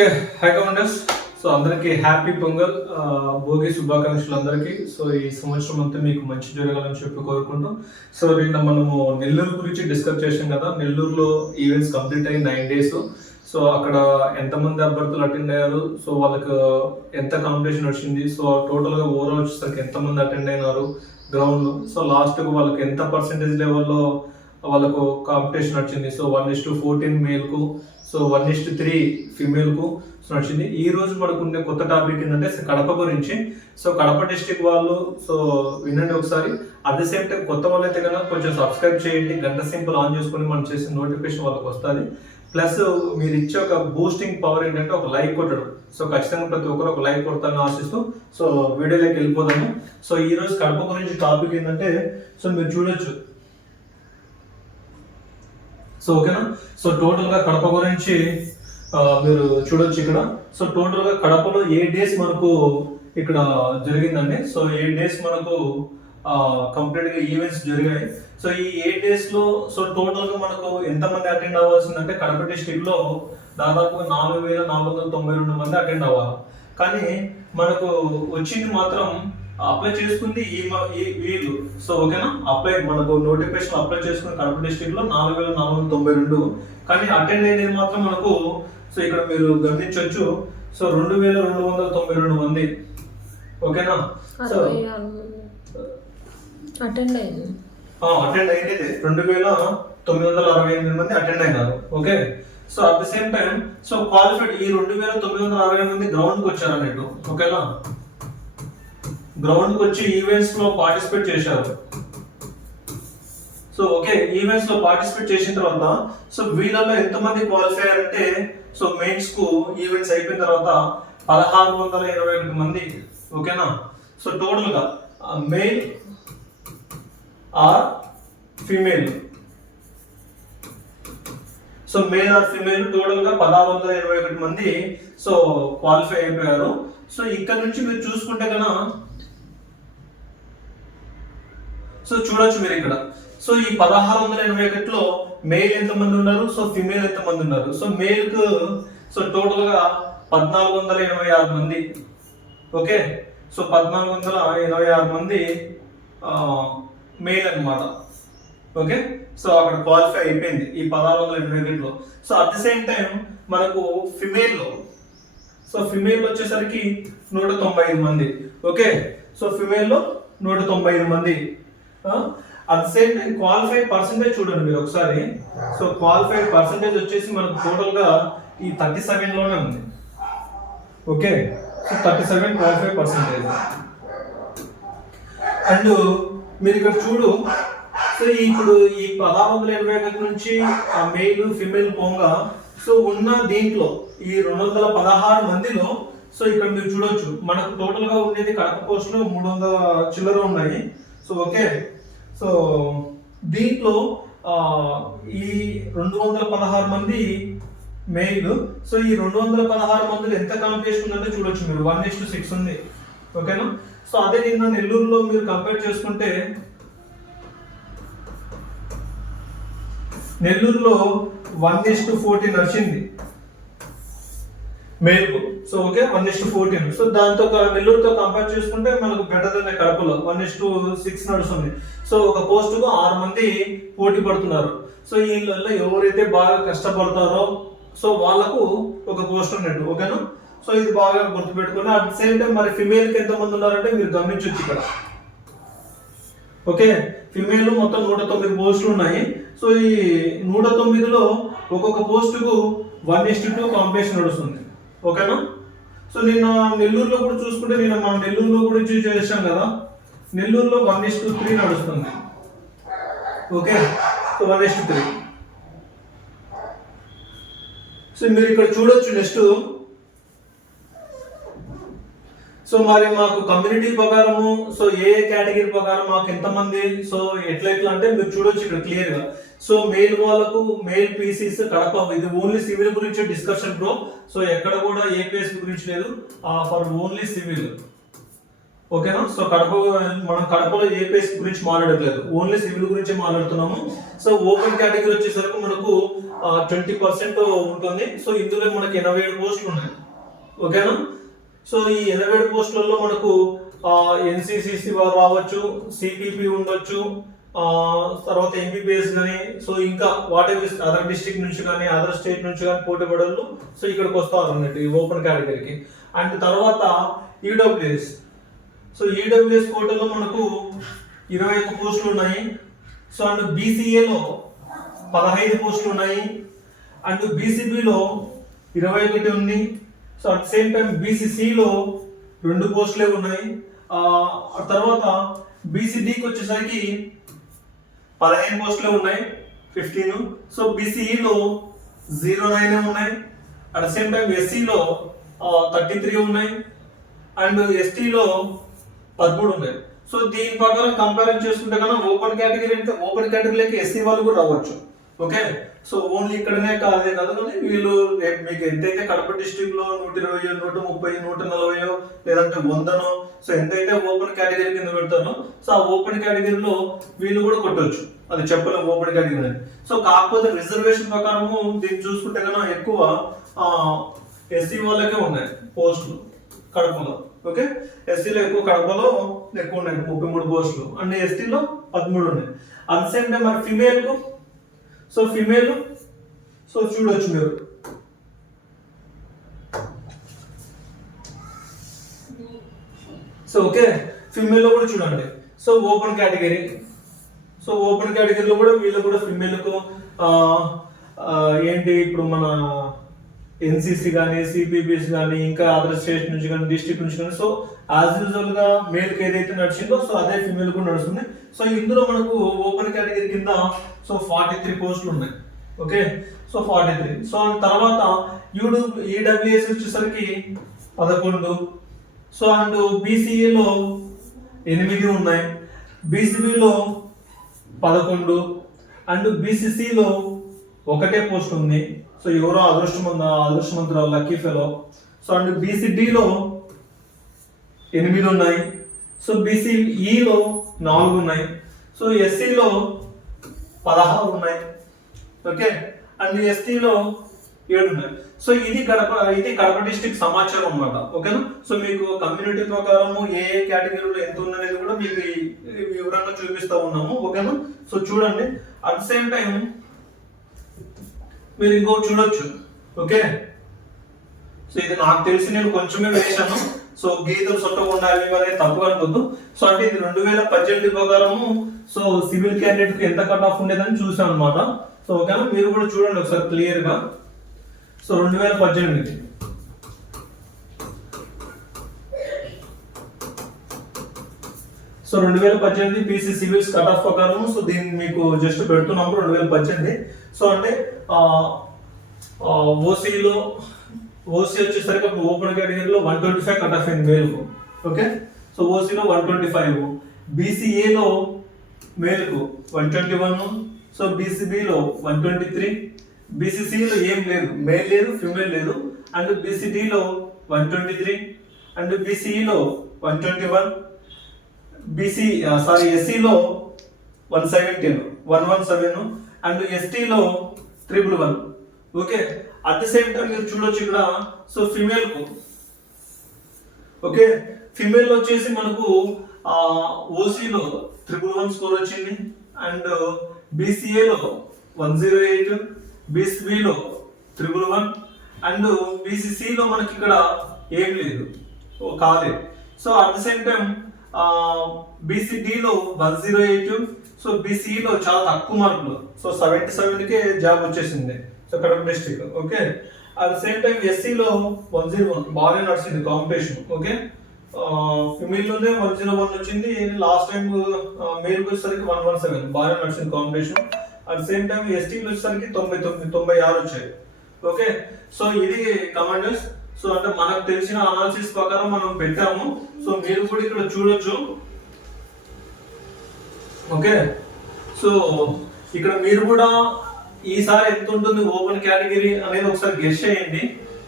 Okay hi commanders so అందరికీ happy Pongal Bhogi శుభాకాంక్షలు అందరికీ. సో ఈ సంవత్సరం అంతా మీకు మంచి జరగాలని చెప్పి కోరుకుంటాం. సో నిన్న మనము నెల్లూరు గురించి డిస్కస్ చేసాం కదా. నెల్లూరులో ఈవెంట్స్ కంప్లీట్ అయ్యి నైన్ డేస్ సో అక్కడ ఎంతమంది అభ్యర్థులు అటెండ్ అయ్యారు? సో వాళ్ళకు ఎంత కాంపిటీషన్ వచ్చింది? సో టోటల్గా ఓవరాల్ వచ్చేసరికి ఎంతమంది అటెండ్ అయినారు? గ్రౌండ్లో సో లాస్ట్కి వాళ్ళకి ఎంత పర్సెంటేజ్ లెవెల్లో వాళ్ళకు కాంపిటీషన్ వచ్చింది? So one is to fourteen మేల్కు so one is to three ఫీమేల్కు so నచ్చింది ఈ రోజు మనకు ఉండే కొత్త టాపిక్ ఏంటంటే కడప గురించి. సో కడప డిస్టిక్ వాళ్ళు సో వినండి ఒకసారి. అట్ ద సేమ్ టైం కొత్త వాళ్ళు అయితే కనుక కొంచెం సబ్స్క్రైబ్ చేయండి. గంట సింపుల్ ఆన్ చేసుకొని మనం చేసిన నోటిఫికేషన్ వాళ్ళకి వస్తుంది. ప్లస్ మీరు ఇచ్చే ఒక బూస్టింగ్ పవర్ ఏంటంటే ఒక లైక్ కొట్టడం. సో ఖచ్చితంగా ప్రతి ఒక్కరు ఒక లైక్ కొడతాను ఆశిస్తూ సో వీడియోలోకి వెళ్ళిపోదాము. సో ఈ రోజు కడప గురించి టాపిక్ ఏంటంటే సో మీరు చూడొచ్చు. సో ఓకేనా సో టోటల్గా కడప గురించి మీరు చూడొచ్చు ఇక్కడ. సో టోటల్గా కడపలో ఏ డేస్ మనకు ఇక్కడ జరిగిందండి? సో ఏ డేస్ మనకు కంప్లీట్గా ఈవెంట్స్ జరిగాయి? సో ఈ ఎయిట్ డేస్లో సో టోటల్గా మనకు ఎంతమంది అటెండ్ అవ్వాల్సిందంటే కడప డిస్టిక్లో దాదాపు నాలుగు వేల నాలుగు వందల తొంభై రెండు మంది అటెండ్ అవ్వాలి. కానీ మనకు వచ్చింది మాత్రం అప్లై చేసుకుంది ఈ వీళ్ళు. సో ఓకేనా అప్లై మనకు నోటిఫికేషన్ అప్లై చేసుకుని కడప డిస్ట్రిక్ట్లో నాలుగు వేల నాలుగు వందల తొంభై రెండు. కానీ అటెండ్ అయినది మాత్రం మనకు సో ఇక్కడ మీరు గమనించవచ్చు సో రెండు వేల రెండు వందల తొంభై రెండు మంది. ఓకేనా సో అటెండ్ అయింది. అటెండ్ అయింది. రెండు వేల తొమ్మిది వందల అరవై ఎనిమిది మంది అటెండ్ అయినారు. Okay so at the same time so qualified ఈ రెండు వేల తొమ్మిది వందల అరవై మంది గ్రౌండ్కి వచ్చారు అన్నట్టు ఓకేనా గ్రౌండ్కి వచ్చి ఈవెంట్స్లో పార్టిసిపేట్ చేశారు. సో ఓకే ఈవెంట్స్లో పార్టిసిపేట్ చేసిన తర్వాత సో వీళ్ళలో ఎంతమంది క్వాలిఫై అయ్యారంటే సో మెయిన్స్కు ఈవెంట్స్ అయిపోయిన తర్వాత పదహారు వందల ఇరవై ఒకటి మంది ఓకేనా సో టోటల్గా male or female so male or female టోటల్గా పదహారు వందల ఇరవై ఒకటి మంది సో క్వాలిఫై అయిపోయారు. సో ఇక్కడ నుంచి మీరు చూసుకుంటే కనుక సో చూడొచ్చు మీరు ఇక్కడ. సో ఈ పదహారు వందల ఎనభై ఒకటిలో మేల్ ఎంత మంది ఉన్నారు? సో ఫిమేల్ ఎంత మంది ఉన్నారు? సో మేల్కు సో టోటల్గా పద్నాలుగు వందల ఎనభై ఆరు మంది. ఓకే? సో పద్నాలుగు వందల ఎనభై ఆరు మంది మేల్ అన్నమాట. ఓకే? సో అక్కడ క్వాలిఫై అయిపోయింది ఈ పదహారు వందల ఎనభై ఒకటిలో. So at the same time మనకు ఫిమేల్లో సో ఫిమేల్ వచ్చేసరికి నూట తొంభై ఐదు మంది. ఓకే? సో ఫిమేల్లో నూట తొంభై ఐదు మంది. At the same time qualified percentage చూడండి మీరు ఒకసారి. సో క్వాలిఫైడ్ పర్సంటేజ్ వచ్చేసి మనకు టోటల్గా ఈ థర్టీ సెవెన్లోనే ఉంది. Okay so thirty seven qualified percentage and మీరు ఇక్కడ చూడు. సో ఇప్పుడు ఈ పదహారు వందల ఎనభై ఒకటి నుంచి ఆ మెయిల్ ఫిమేల్ పోగా సో ఉన్న దీంట్లో ఈ రెండు వందల పదహారు మందిలో సో ఇక్కడ మీరు చూడొచ్చు. మనకు టోటల్గా ఉండేది కడప పోస్టులు మూడు వందల చిల్లర ఉన్నాయి. సో ఓకే సో దీంట్లో ఈ రెండు వందల పదహారు మంది మెయిల్ సో ఈ రెండు వందల పదహారు మందులు ఎంత కాంపిటీషన్ ఉందంటే చూడొచ్చు మీరు. వన్ ఇస్ టు సిక్స్ ఉంది. ఓకేనా సో అదే నిన్న నెల్లూరులో మీరు కంపేర్ చేసుకుంటే నెల్లూరులో వన్ ఇస్ టు ఫోర్టీన్ వచ్చింది మేల్కు so okay one is to fourteen so దాంతో నెల్లూరుతో కంపేర్ చేసుకుంటే మనకు బెటర్ దెన్ కడపలో. వన్ ఇస్ టు సిక్స్ నడుస్తుంది. సో ఒక పోస్టుకు ఆరు మంది పోటీ పడుతున్నారు. సో వీళ్ళల్లో ఎవరైతే బాగా కష్టపడతారో సో వాళ్ళకు ఒక పోస్ట్ ఉన్నట్టు ఓకేనా సో ఇది బాగా గుర్తుపెట్టుకుని అట్ సేమ్ టైం మరి ఫిమేల్కి ఎంతమంది ఉన్నారంటే మీరు గమనించవచ్చు ఇక్కడ. ఓకే ఫిమేల్ మొత్తం నూట తొమ్మిది పోస్టులు ఉన్నాయి. సో ఈ నూట తొమ్మిదిలో ఒక్కొక్క పోస్టుకు వన్ ఇస్ టూ కాంపిటీషన్ నడుస్తుంది. ఓకేనా? సో నిన్న నెల్లూరులో కూడా చూసుకుంటే నేను మా నెల్లూరులో కూడా చూసి చేసాం కదా. నెల్లూరులో వన్ ఇస్ టూ త్రీ నడుస్తుంది. Okay? So one is to three so మీరు ఇక్కడ చూడొచ్చు నెక్స్ట్ సో మరి మాకు కమ్యూనిటీ ప్రకారము సో ఏ కేటగిరీ ప్రకారం మాకు ఎంతమంది సో ఎట్లా ఎట్లా అంటే మీరు చూడొచ్చు ఇక్కడ క్లియర్గా. సో మెయిల్ వాళ్ళకు మెయిల్ పీసీస్ కడప ఇది ఓన్లీ సివిల్ గురించి డిస్కషన్ బ్రో సో ఎక్కడ కూడా ఏపీఎస్ గురించి లేదు. ఫర్ ఓన్లీ సివిల్ ఓకేనా? సో కడప మనం కడపలో ఏపీఎస్ గురించి మాట్లాడట్లేదు. ఓన్లీ సివిల్ గురించి మాట్లాడుతున్నాము. సో ఓపెన్ కేటగిరీ వచ్చేసరికి మనకు ట్వంటీ పర్సెంట్ ఉంటుంది. సో ఇందులో మనకి ఎనభై ఏడు పోస్టులు ఉన్నాయి. ఓకేనా? సో ఈ ఎనభై ఏడు పోస్టులలో మనకు ఎన్సిసిసి వారు రావచ్చు సిపిపి ఉండొచ్చు తర్వాత ఎంబీబీఎస్ కానీ సో ఇంకా వాట్ ఎవర్ అదర్ డిస్ట్రిక్ట్ నుంచి కానీ అదర్ స్టేట్ నుంచి కానీ పోటీ పడవాళ్ళు సో ఇక్కడికి వస్తారు అన్నట్టు ఈ ఓపెన్ కేటగిరీకి. అండ్ తర్వాత ఈడబ్ల్యూఎస్ సో ఈడబ్ల్యూఎస్ కోటలో మనకు ఇరవై ఒక్క పోస్టులు ఉన్నాయి. సో అండ్ బీసీఏలో పదహైదు పోస్టులు ఉన్నాయి. అండ్ బీసీబీలో ఇరవై ఒకటి ఉంది. సో అట్ సేమ్ టైం బీసీసీలో రెండు పోస్టులే ఉన్నాయి. ఆ తర్వాత బీసీడీకి వచ్చేసరికి పదహైదు పోస్టులే ఉన్నాయి ఫిఫ్టీన్ సో బీసీఈలో జీరో నైన్ ఉన్నాయి. అట్ సేమ్ టైం ఎస్సీలో థర్టీ త్రీ ఉన్నాయి. అండ్ ఎస్టీలో పదమూడు ఉన్నాయి. సో దీని ప్రకారం కంపేర్ చేసుకుంటే కన్నా ఓపెన్ కేటగిరీ అంటే ఓపెన్ కేటగిరీలోకి ఎస్సీ వాళ్ళు కూడా రావచ్చు. ఓకే? సో ఓన్లీ ఇక్కడనే కాదే కదా కానీ వీళ్ళు రేపు మీకు ఎంతైతే కడప డిస్టిక్లో నూట ఇరవై నూట ముప్పై నూట నలభైయో లేదంటే వందనో సో ఎంతైతే ఓపెన్ కేటగిరీ కింద పెడతానో సో ఆ ఓపెన్ కేటగిరీలో వీళ్ళు కూడా కొట్టవచ్చు అది చెప్పలేము ఓపెన్ కేటగిరీ అని. సో కాకపోతే రిజర్వేషన్ ప్రకారము దీన్ని చూసుకుంటే కన్నా ఎక్కువ ఎస్సీ వాళ్ళకే ఉన్నాయి పోస్టులు కడపలో. ఓకే? ఎస్సీలో ఎక్కువ కడపలో ఎక్కువ ఉన్నాయి ముప్పై మూడు పోస్టులు. అండ్ ఎస్టీలో పదమూడు ఉన్నాయి. అట్ సేమ్ టైం మరి ఫిమేల్కు సో ఫిమేల్ సో చూడొచ్చు మీరు. సో ఓకే ఫిమేల్లో కూడా చూడండి. So open category so open కేటగిరీలో కూడా వీళ్ళు కూడా ఫిమేల్కు ఏంటి ఇప్పుడు మన ఎన్సీసీ కానీ సిపిబిఎస్ కానీ ఇంకా అదర్ స్టేట్ నుంచి కానీ డిస్ట్రిక్ట్ నుంచి కానీ సో యాజ్ యూజువల్గా మేల్కి ఏదైతే నడిచిందో సో అదే ఫిమేల్ కూడా నడుస్తుంది. సో ఇందులో మనకు ఓపెన్ కేటగిరీ కింద సో ఫార్టీ త్రీ పోస్టులు ఉన్నాయి. Okay so forty three so తర్వాత యూడు ఈడబ్ల్యూఎస్ వచ్చేసరికి పదకొండు. సో అండ్ బీసీఏలో ఎనిమిది ఉన్నాయి. బీసీబీలో పదకొండు. అండ్ బీసీసీలో ఒకటే పోస్ట్ ఉంది. సో ఎవరో అదృష్టమంత అదృష్టమంతురాలు లక్కీ ఫెలో సో అండ్ బీసీడీలో ఎనిమిది ఉన్నాయి సో బీసీఈలో నాలుగు ఉన్నాయి సో ఎస్సీలో పదహారు ఉన్నాయి ఓకే? అండ్ ఎస్టీలో ఏడు ఉన్నాయి సో ఇది కడప ఇది కడప డిస్టిక్ సమాచారం అన్నమాట. ఓకేనా? సో మీకు కమ్యూనిటీ ప్రకారము ఏ ఏ కేటగిరీలో ఎంత ఉందనేది కూడా మీకు వివరంగా చూపిస్తా ఉన్నాము. ఓకేనా? సో చూడండి. అట్ సేమ్ టైం మీరు ఇంకోటి చూడొచ్చు. ఓకే? సో ఇది నాకు తెలిసి నేను కొంచెమే వేసాను. సో గీతలు చుట్టకుండా అవి అనేది తప్పు అనుకోద్దు సో అంటే ఇది రెండు వేల పద్దెనిమిది ప్రకారము సో సివిల్ క్యాండిడేట్కి ఎంత కట్ ఆఫ్ ఉండేదని చూసాను అనమాట సో ఓకేనా? మీరు కూడా చూడండి ఒకసారి క్లియర్గా సో రెండు వేల పద్దెనిమిది. సో రెండు వేల పద్దెనిమిది పీసీ సివిల్స్ కట్ ఆఫ్ ప్రకారం సో దీన్ని మీకు జస్ట్ పెడుతున్నాము రెండు వేల పద్దెనిమిది. సో అంటే ఓసీలో ఓసీ వచ్చేసరికి ఓపెన్ కేటగిరీలో one twenty five cut off అయింది మేల్కు ఓకే సో ఓసీలో వన్ ట్వంటీ ఫైవ్ బీసీఏలో మేల్కు వన్ ట్వంటీ వన్ సో బీసీబీలో వన్ ట్వంటీ త్రీ బీసీసీలో ఏం లేదు. మేల్ లేదు ఫిమేల్ లేదు. అండ్ బీసీడీలో one twenty three and బీసీఈలో one twenty one BC sorry ఎస్సీలో one seventeen one one seven and ఎస్టీలో triple one. Okay at the same time మీరు చూడొచ్చు ఇక్కడ సో ఫిమేల్కు ఓకే ఫిమేల్ వచ్చేసి మనకు ఓసీలో త్రిబుల్ వన్ స్కోర్ వచ్చింది అండ్ బీసీఏలో వన్ జీరో ఎయిట్ బీసీబీలో త్రిబుల్ వన్ అండ్ బీసీసీలో మనకి ఇక్కడ ఏం లేదు కాలేదు. So at the same time బీసీడీలో one zero eight so బీసీఈలో చాలా తక్కువ మార్కులు. సో సెవెంటీ సెవెన్కే జాబ్ వచ్చేసింది. So Kadapa district okay? At the same time ఎస్సీలో one zero one బాగానే నడిచింది కాంపిటీషన్ ఓకే? ఫిమేల్లోనే వన్ జీరో వన్ వచ్చింది. లాస్ట్ టైం మేల్కి వచ్చేసరికి వన్ వన్ సెవెన్ బాగానే నడిచింది కాంపిటీషన్. అట్ సేమ్ టైం ఎస్టీకి వచ్చేసరికి తొంభై తొమ్మిది తొంభై ఆరు వచ్చాయి ఓకే? సో ఇది కమాండర్స్ సో అంటే మనకు తెలిసిన అనాలిసిస్ ప్రకారం మనం పెట్టాము. సో మీరు కూడా ఇక్కడ చూడొచ్చు. ఓకే? సో ఇక్కడ మీరు కూడా ఈసారి ఎంత ఉంటుంది ఓపెన్ కేటగిరీ అనేది ఒకసారి గెస్ చేయండి.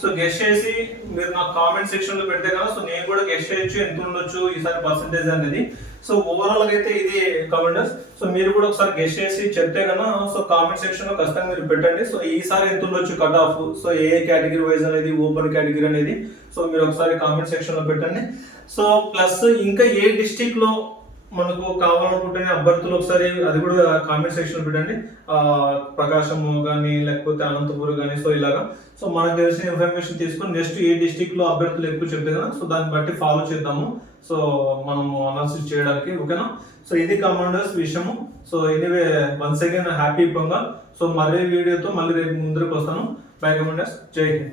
సో గెస్ట్ చేసి మీరు నాకు కామెంట్ సెక్షన్లో పెడితే కదా సో నేను కూడా గెస్ట్ చేయొచ్చు ఎంత ఉండొచ్చు ఈసారి పర్సంటేజ్ అనేది. సో ఓవరాల్గా అయితే ఇది కమెండర్స్ సో మీరు కూడా ఒకసారి గెస్ట్ చేసి చెప్తే కన్నా సో కామెంట్ సెక్షన్లో ఖచ్చితంగా మీరు పెట్టండి. సో ఈసారి ఎంత ఉండొచ్చు కట్ ఆఫ్ సో ఏ కేటగిరీ వైజ్ అనేది ఓపెన్ కేటగిరీ అనేది. సో మీరు ఒకసారి కామెంట్ సెక్షన్లో పెట్టండి. సో ప్లస్ ఇంకా ఏ డిస్టిక్లో మనకు కావాలనుకుంటే అభ్యర్థులు ఒకసారి అది కూడా కామెంట్ సెక్షన్ పెట్టండి. ప్రకాశం కానీ లేకపోతే అనంతపురం కానీ సో ఇలాగా. సో మనకు తెలిసిన ఇన్ఫర్మేషన్ తీసుకొని నెక్స్ట్ ఏ డిస్టిక్లో అభ్యర్థులు ఎక్కువ చెప్తే కదా సో దాన్ని బట్టి ఫాలో చేద్దాము. సో మనము అనాలిసిస్ చేయడానికి ఓకేనా సో ఇది కమాండర్స్ విషయము. So anyway once again happy Pongal so మళ్ళీ వీడియోతో మళ్ళీ రేపు ముందరకు వస్తాను. బై కమాండర్స్ జై హింద్.